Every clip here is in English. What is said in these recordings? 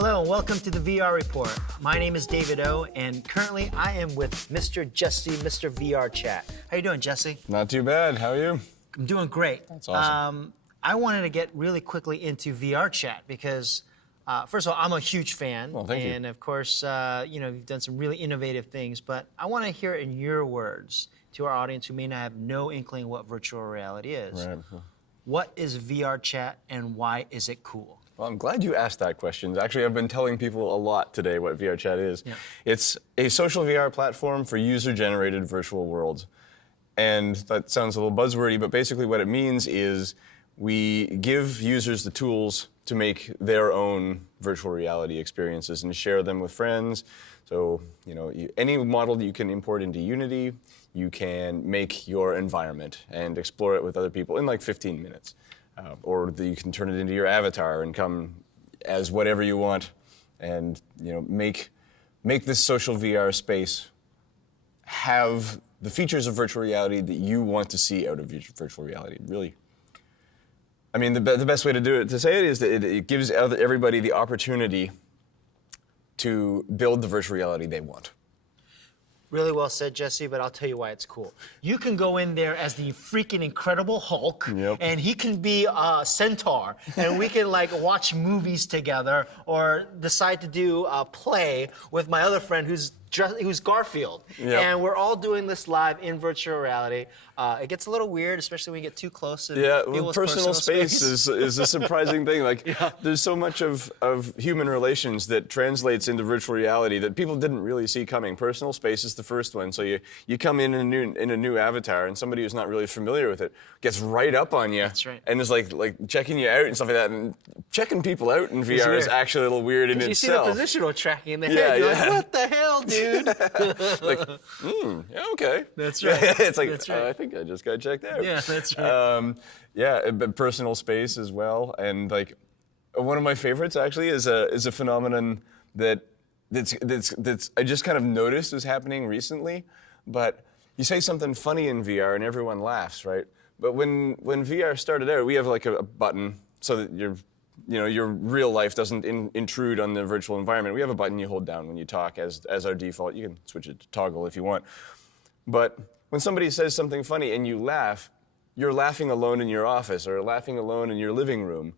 Hello and welcome to the VR Report. My name is David O, and currently I am with Mr. Jesse, Mr. VRChat. How you doing, Jesse? Not too bad. How are you? I'm doing great. That's awesome. I wanted to get really quickly into VRChat because, first of all, I'm a huge fan. Well, thank you. And of course, you've done some really innovative things, but I want to hear it in your words to our audience who may not have no inkling what virtual reality is. Right. What is VRChat and why is it cool? Well, I'm glad you asked that question. Actually, I've been telling people a lot today what VRChat is. Yeah. It's a social VR platform for user-generated virtual worlds. And that sounds a little buzzwordy, but basically what it means is we give users the tools to make their own virtual reality experiences and share them with friends. So, any model that you can import into Unity, you can make your environment and explore it with other people in like 15 minutes. Or you can turn it into your avatar and come as whatever you want, and make this social VR space have the features of virtual reality that you want to see out of virtual reality. Really, I mean, the best way to say it is that it gives everybody the opportunity to build the virtual reality they want. Really well said, Jesse, but I'll tell you why it's cool. You can go in there as the freaking Incredible Hulk, and he can be a centaur, and we can watch movies together or decide to do a play with my other friend who's Garfield. Yep. And we're all doing this live in virtual reality. It gets a little weird, especially when you get too close. Well, personal space is a surprising thing. There's so much of human relations that translates into virtual reality that people didn't really see coming. Personal space is the first one. So you come in a new avatar, and somebody who's not really familiar with it gets right up on you. That's right. And is like checking you out and stuff like that. And checking people out in VR is actually a little weird in itself. You see the positional tracking in the head. You're like, what the hell, dude? Yeah, okay. That's right. It's like, that's right. I think I just got checked out. Yeah, that's right. But personal space as well, and one of my favorites actually is a phenomenon that's I just kind of noticed was happening recently. But you say something funny in VR and everyone laughs, right? But when VR started out, we have a button so that your real life doesn't intrude on the virtual environment. We have a button you hold down when you talk as our default. You can switch it to toggle if you want. But when somebody says something funny and you laugh, you're laughing alone in your office or laughing alone in your living room.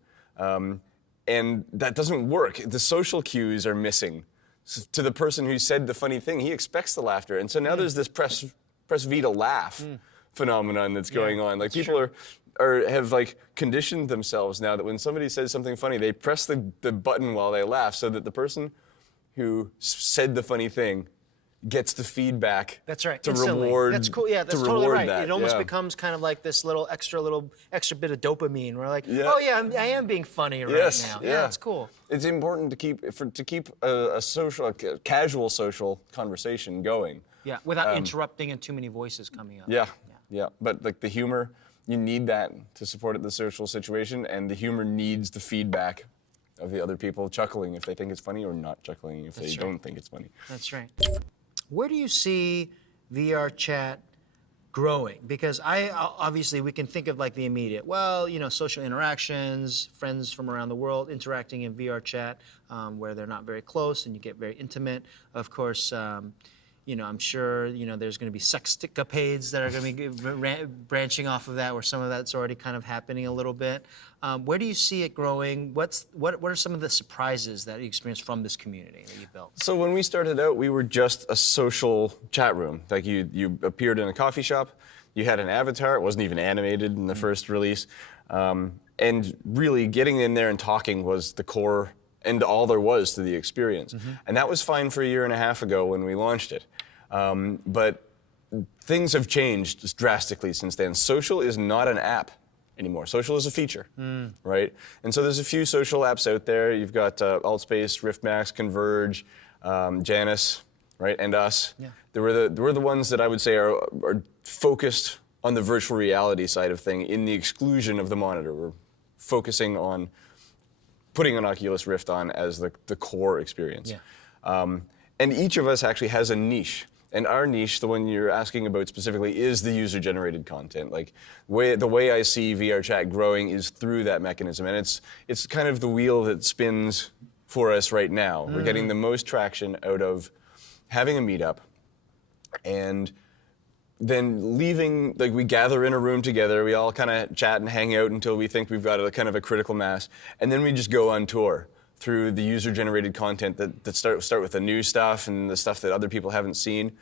And that doesn't work. The social cues are missing. So to the person who said the funny thing, he expects the laughter. And so now there's this press V to laugh phenomenon that's going on. People have conditioned themselves now that when somebody says something funny, they press the button while they laugh so that the person who said the funny thing gets the feedback. That's right. To Instantly. reward. That's cool. Yeah, that's to totally reward right. That. It almost becomes kind of like this little extra bit of dopamine. We're like, oh yeah, I am being funny right now. Yeah, that's cool. It's important to keep a casual social conversation going. Yeah, without interrupting and too many voices coming up. Yeah. But the humor, you need that to support the social situation, and the humor needs the feedback of the other people chuckling if they think it's funny, or not chuckling if they don't think it's funny. That's right. Where do you see VRChat growing? Because obviously we can think of the immediate, social interactions, friends from around the world interacting in VRChat, where they're not very close and you get very intimate. Of course, I'm sure there's going to be sexticapades that are going to be branching off of that, where some of that's already kind of happening a little bit. Where do you see it growing? What are some of the surprises that you experienced from this community that you built? So when we started out, we were just a social chat room. You appeared in a coffee shop, you had an avatar. It wasn't even animated in the first release, and really getting in there and talking was the core and all there was to the experience. And that was fine for a year and a half ago when we launched it. But things have changed drastically since then. Social is not an app anymore. Social is a feature, right? And so there's a few social apps out there. You've got Altspace, RiftMax, Converge, Janus, right, and us. Yeah. We're the ones that I would say are focused on the virtual reality side of thing in the exclusion of the monitor. We're focusing on putting an Oculus Rift on as the core experience. Yeah. And each of us actually has a niche. And our niche, the one you're asking about specifically, is the user-generated content. The way I see VRChat growing is through that mechanism. And it's kind of the wheel that spins for us right now. We're getting the most traction out of having a meetup and then leaving, like we gather in a room together, we all kind of chat and hang out until we think we've got a kind of a critical mass, and then we just go on tour through the user-generated content that start with the new stuff and the stuff that other people haven't seen.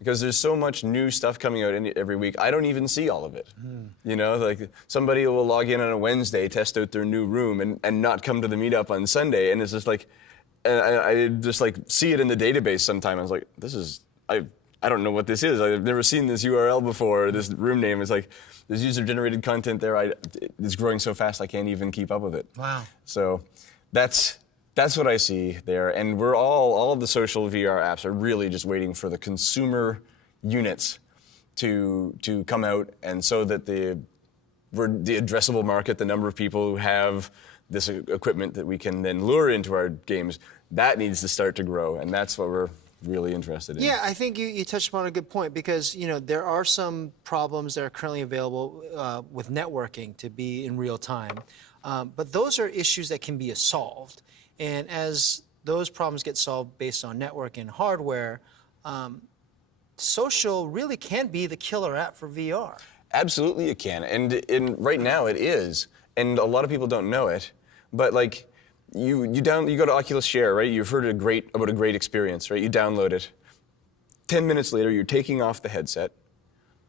Because there's so much new stuff coming out every week, I don't even see all of it. You know, like somebody will log in on a Wednesday, test out their new room, and not come to the meetup on Sunday, and it's just like, I just like see it in the database sometime. I was like, this is, I don't know what this is. I've never seen this URL before, this room name. It's like, there's user-generated content there. It's growing so fast I can't even keep up with it. Wow. So that's what I see there. And we're all of the social VR apps are really just waiting for the consumer units to come out, and so that the addressable market, the number of people who have this equipment that we can then lure into our games, that needs to start to grow, and that's what we're really interested in. Yeah, I think you touched upon a good point, because there are some problems that are currently available with networking to be in real time, but those are issues that can be solved. And as those problems get solved based on network and hardware, social really can be the killer app for VR. Absolutely it can, and right now it is, and a lot of people don't know it, but like, you go to Oculus Share, right? You've heard about a great experience, right? You download it. 10 minutes later, you're taking off the headset,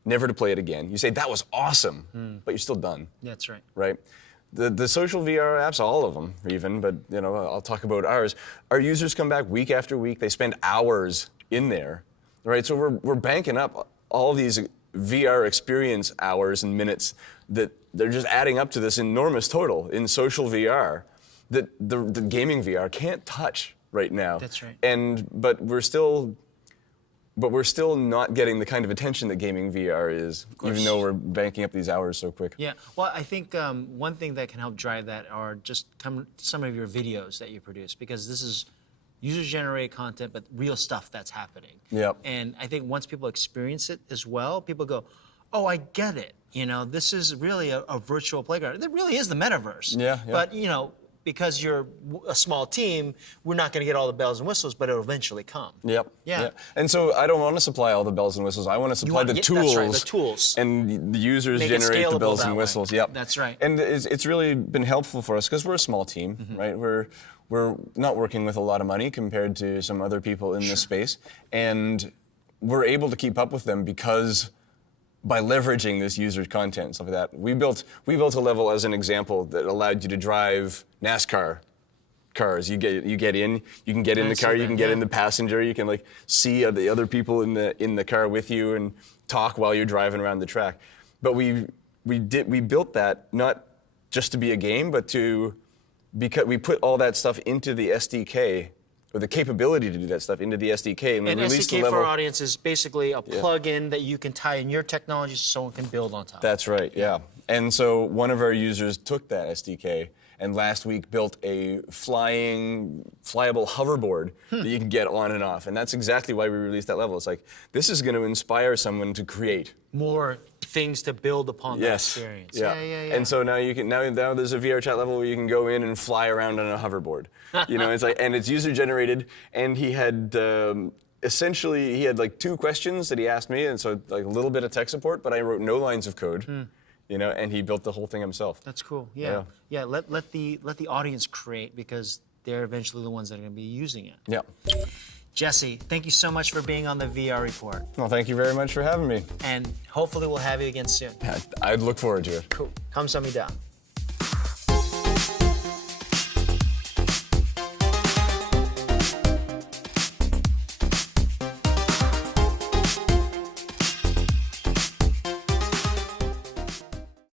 never to play it again. You say, that was awesome, but you're still done. That's right. Right? The social VR apps, all of them even, but I'll talk about ours. Our users come back week after week. They spend hours in there, right? So we're banking up all these VR experience hours and minutes that they're just adding up to this enormous total in social VR that the gaming VR can't touch right now. That's right. But we're still not getting the kind of attention that gaming VR is, even though we're banking up these hours so quick. Yeah, well, I think one thing that can help drive that are just some of your videos that you produce, because this is user-generated content, but real stuff that's happening. Yep. And I think once people experience it as well, people go, oh, I get it. This is really a virtual playground. It really is the metaverse. Yeah. But, because you're a small team, we're not going to get all the bells and whistles, but it'll eventually come. Yep. Yeah. And so I don't want to supply all the bells and whistles. I want to supply the tools. That's right, the tools. And the users Make it generate the bells scalable and that whistles. way. Yep. That's right. And it's really been helpful for us because we're a small team, right? We're not working with a lot of money compared to some other people in this space, and we're able to keep up with them because by leveraging this user content and stuff like that. We built a level as an example that allowed you to drive NASCAR cars. You get in, you can get in the car, you can get in the passenger, you can like see the other people in the car with you and talk while you're driving around the track. But we built that not just to be a game, but because we put all that stuff into the SDK, or the capability to do that stuff into the SDK, and we released the SDK level. for our audience is basically a plug-in that you can tie in your technology so someone can build on top. That's right, yeah. And so one of our users took that SDK and last week built a flyable hoverboard that you can get on and off. And that's exactly why we released that level. It's like, this is going to inspire someone to create more things to build upon that experience. Yeah. And so now now there's a VRChat level where you can go in and fly around on a hoverboard. It's like, and it's user generated. And he had essentially like 2 questions that he asked me, and so like a little bit of tech support, but I wrote no lines of code. And he built the whole thing himself. That's cool. Yeah. Let the audience create, because they're eventually the ones that are going to be using it. Yeah. Jesse, thank you so much for being on the VR Report. Well, thank you very much for having me. And hopefully we'll have you again soon. I'd look forward to it. Cool. Come down.